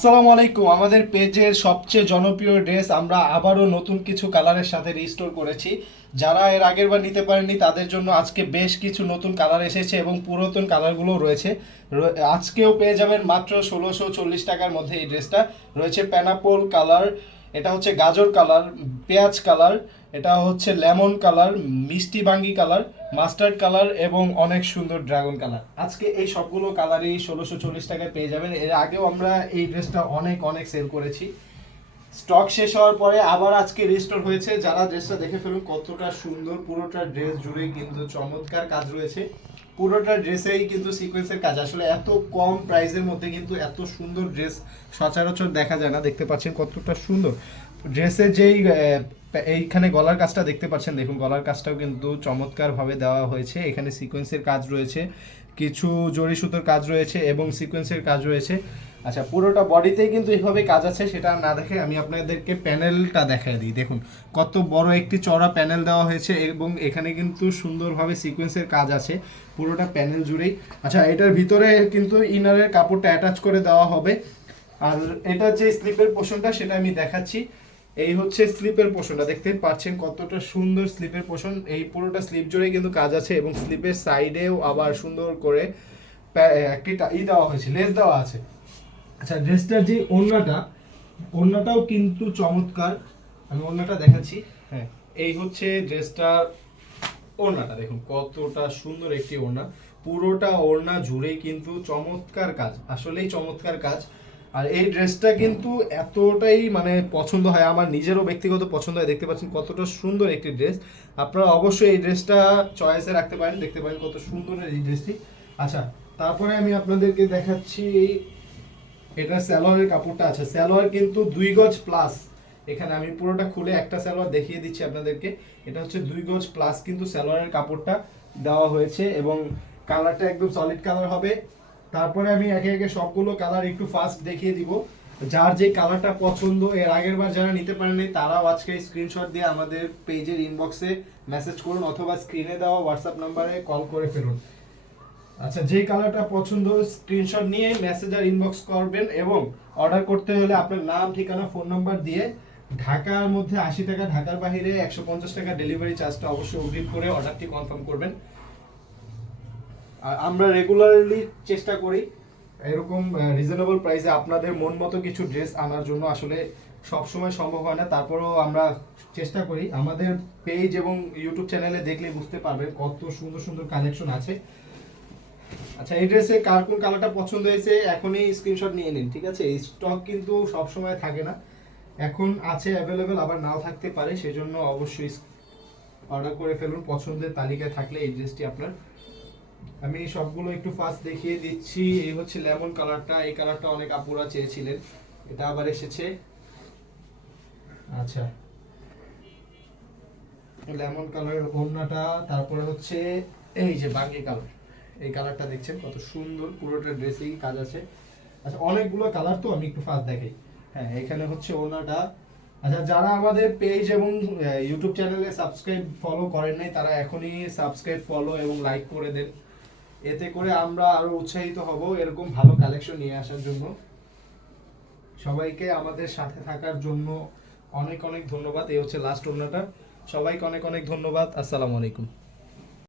আসসালামু আলাইকুম। আমাদের পেজের সবচেয়ে জনপ্রিয় ড্রেস আমরা আবারও নতুন কিছু কালারের সাথে রিস্টোর করেছি। যারা এর আগের বার নিতে পারেননি তাদের জন্য আজকে বেশ কিছু নতুন কালার এসেছে এবং পুরাতন কালারগুলো রয়েছে। আজকেও পেয়ে যাবেন মাত্র ১৬৪০ টাকার মধ্যে। এই ড্রেসটা রয়েছে প্যানাপোল কালার, এটা হচ্ছে গাজর কালার, পেঁয়াজ কালার, এটা হচ্ছে লেমন কালার, মিষ্টি বাঙ্গি কালার, মাস্টার্ড কালার এবং অনেক সুন্দর ড্রাগন কালার। আজকে এই সবগুলো কালারই ১৬৪০ টাকায় পেয়ে যাবেন। এর আগেও আমরা এই ড্রেসটা অনেক অনেক সেল করেছি। স্টক শেষ হওয়ার পরে আবার আজকে রিস্টোর হয়েছে। যারা ড্রেসটা দেখে ফেলুন কতটা সুন্দর, পুরোটা ড্রেস জুড়েই কিন্তু চমৎকার কাজ রয়েছে। পুরোটা ড্রেসেই কিন্তু সিকোয়েন্সের কাজ। আসলে এত কম প্রাইসের মধ্যে কিন্তু এত সুন্দর ড্রেস সচরাচর দেখা যায় না। দেখতে পাচ্ছেন কতটা সুন্দর ড্রেসের যেই এইখানে গলার কাজটা দেখতে পাচ্ছেন, দেখুন গলার কাজটাও কিন্তু চমৎকারভাবে দেওয়া হয়েছে। এখানে সিকোয়েন্সের কাজ রয়েছে, কিছু জরি সুতোর কাজ রয়েছে এবং সিকোয়েন্সের কাজ রয়েছে। আচ্ছা, পুরোটা বডিতেই কিন্তু এইভাবে কাজ আছে। সেটা না দেখে আমি আপনাদেরকে প্যানেলটা দেখাই দিই। দেখুন কত বড় একটি চড়া প্যানেল দেওয়া হয়েছে এবং এখানে কিন্তু সুন্দরভাবে সিকোয়েন্সের কাজ আছে পুরোটা প্যানেল জুড়েই। আচ্ছা, এটার ভিতরে কিন্তু ইনারের কাপড়টা অ্যাটাচ করে দেওয়া হবে। আর এটা যে স্লিপের পোর্শনটা সেটা আমি দেখাচ্ছি। এই হচ্ছে স্লিপের পোর্শনটা, দেখতে পাচ্ছেন কতটা সুন্দর স্লিপের পোর্শন। এই পুরোটা স্লিপ জুড়ে কিন্তু কাজ আছে এবং স্লিপের সাইডেও আবার সুন্দর করে একটি দেওয়া হয়েছে, লেস দেওয়া আছে। আচ্ছা, ড্রেসটার যে ওড়নাটাও কিন্তু চমৎকার। আমি ওড়নাটা দেখাচ্ছি। হ্যাঁ, এই হচ্ছে ড্রেসটার ওড়নাটা, দেখুন কতটা সুন্দর একটি ওড়না। পুরোটা ওড়না জুড়েই কিন্তু চমৎকার কাজ, আসলেই চমৎকার কাজ। আর এই ড্রেসটা কিন্তু এতটাই মানে পছন্দ হয়, আমার নিজেরও ব্যক্তিগত পছন্দ হয়। দেখতে পাচ্ছেন কতটা সুন্দর একটি ড্রেস। আপনারা অবশ্যই এই ড্রেসটা চয়েসে রাখতে পারেন। দেখতে পারেন কত সুন্দর এই ড্রেসটি। আচ্ছা, তারপরে আমি আপনাদেরকে দেখাচ্ছি এটা সালোয়ারের কাপড়টা আছে। সালোয়ার কিন্তু 2 গজ প্লাস। এখানে আমি পুরোটা খুলে একটা সালোয়ার দেখিয়ে দিচ্ছি আপনাদেরকে। এটা হচ্ছে 2 গজ প্লাস কিন্তু সালোয়ারের কাপড়টা দেওয়া হয়েছে এবং কালারটা একদম সলিড কালার হবে। তারপরে আমি একে একে সবগুলো কালার একটু ফাস্ট দেখিয়ে দিব। যার যে কালারটা পছন্দ, এর আগের বার যারা নিতে পারেননি তারাও আজকে স্ক্রিনশট দিয়ে আমাদের পেজের ইনবক্সে মেসেজ করুন অথবা স্ক্রিনে দেওয়া হোয়াটসঅ্যাপ নাম্বারে কল করে ফেলুন। আচ্ছা, যেই কালারটা পছন্দ স্ক্রিনশট নিয়ে মেসেজ আর ইনবক্স করবেন এবং অর্ডার করতে হলে আপনার নাম, ঠিকানা, ফোন নাম্বার দিয়ে ঢাকার মধ্যে 80 টাকা, ঢাকার বাইরে 150 টাকা ডেলিভারি চার্জটা অবশ্যই অগ্রিম করে অর্ডারটি কনফার্ম করবেন। আর আমরা রেগুলারলি চেষ্টা করি এরকম রিজনেবল প্রাইসে আপনাদের মন মতো কিছু ড্রেস আনার জন্য। আসলে সব সময় সম্ভব হয় না, তারপরেও আমরা চেষ্টা করি। আমাদের পেজ এবং ইউটিউব চ্যানেলে দেখলে বুঝতে পারবেন কত সুন্দর সুন্দর কালেকশন আছে। আচ্ছা, এই ড্রেসে কার কোন কালারটা পছন্দ হয়েছে এখনই স্ক্রিনশট নিয়ে নিন, ঠিক আছে? এই স্টক কিন্তু সব সময় থাকে না, এখন আছে অ্যাভেলেবেল, আবার নাও থাকতে পারে। সেজন্য অবশ্যই অর্ডার করে ফেলুন পছন্দের তালিকায় থাকলে এই ড্রেসটি আপনার। আমি সবগুলো একটু ফাস্ট দেখিয়ে দিচ্ছি। এই হচ্ছে লেমন কালারটা, এই কালারটা অনেক আপুরা চেয়েছিলেন, এটা আবার এসেছে। আচ্ছা, লেমন কালারের ওড়নাটা। তারপরে হচ্ছে এই যে বাঙ্গি কালার, এই কালারটা দেখছেন কত সুন্দর, পুরোটা ড্রেসেই কাজ আছে। আচ্ছা, অনেকগুলো কালার তো আমি একটু ফাস্ট দেখাই। হ্যাঁ, এখানে হচ্ছে ওড়নাটা। আচ্ছা, যারা আমাদের পেজ এবং ইউটিউব চ্যানেলে সাবস্ক্রাইব ফলো করেন নাই তারা এখনই সাবস্ক্রাইব, ফলো এবং লাইক করে দেন। এতে করে আমরা আরো উৎসাহিত হব এরকম ভালো কালেকশন নিয়ে আসার জন্য। সবাইকে আমাদের সাথে থাকার জন্য অনেক অনেক ধন্যবাদ। এই হচ্ছে লাস্ট ওড়নাটা। সবাইকে অনেক অনেক ধন্যবাদ। আসসালামু আলাইকুম।